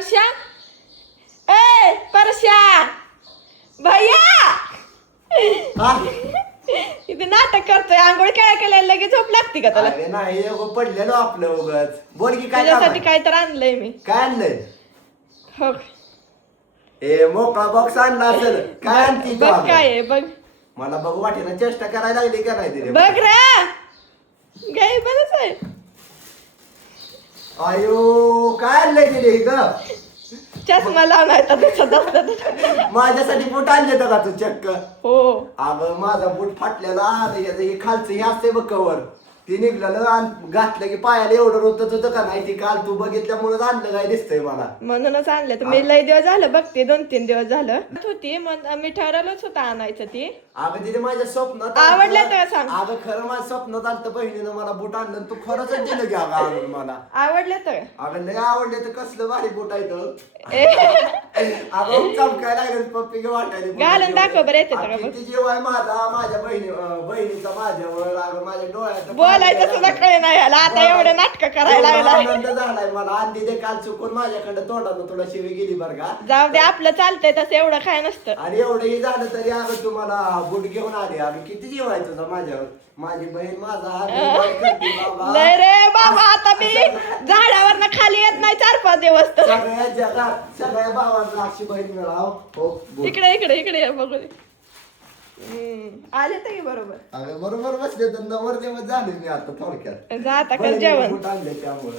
परश्या ए परश्या भैया हा? इथे नाटक करतोय आंघोळ केळ्या केल्या लगेच झोप लागते का तुला अरे नाही पडलेलो आपलं उगाच बोल की काय काम तुझ्यासाठी आहे? काय तर आणलंय मी काय आणलंय हो ए मोकळा बॉक्स आणला असेल काय आणती तू बघ अगं? काय आहे बघ मला बघू वाटेना चेष्टा करायला लागली का नाही तिने बघ रे गाई बरच आहे आयो काय आणलंय तिने ग चष्मा लावणार दिसत असत माझ्यासाठी बूट आणले का तू चक्क हो अगं माझा बूट फाटलेला आणि याचं हे खालचं हे असते बघ कवर ते निघलेलं आणि घातलं की पायाला एवढं होतं तुझं का नाही ती काल तू बघितल्यामुळे आणलं काय दिसतंय मला म्हणूनच आणलं तर मी लय दिवस झालं बघते 2-3 दिवस झालं होती मी ठरवलंच होतं आणायचं ती अगं तिथे माझ्या स्वप्नात आवडलं तर सांग. अगं खरं माझ्या स्वप्नात आलं बहिणीनं मला बूट आणलं आणि तू खरंच दिलं की अगं आणून मला आवडलं तर अगं लय आवडले तर कसलं भारी बूट आहे तो ए, अगं चमकायला लागलं पप्पी वाटायला घालून दाखव बरं येते का बघ. किती जीव आहे माझा माझ्या बहिणीचा माझ्यावर अगं माझ्या डोळ्यात बोलायचं सुद्धा कळे नाही याला आता एवढं नाटक करायला एवढा लागला आनंद झालाय मला आणि ते काल चुकून माझ्याकडे तोंडानं तुला शिवी गेली बरं का जाऊ दे आपलं चालतंय तसं एवढं काय नसतं आणि एवढंही झालं तरी अगं तुम्हाला बूट घेऊन आले अगं किती जीव आहे तुझा माझ्यावर माझी बहीण माझा हात जोड करते बाबा. नाही रे बाबा आता मी झाडावरनं खाली येत नाही 4-5 दिवस तर सगळ्या जगात सगळ्या भावांना अशी बहीण मिळाव हो बोल. इकडे इकडे इकडे ये बघू दे. आले तर की बरोबर अगं बरोबर बसले तर नवर दिवस झाले मी आता थोडक्यात जा आता कर बहिणीने जेवण बूट आणले त्यामुळं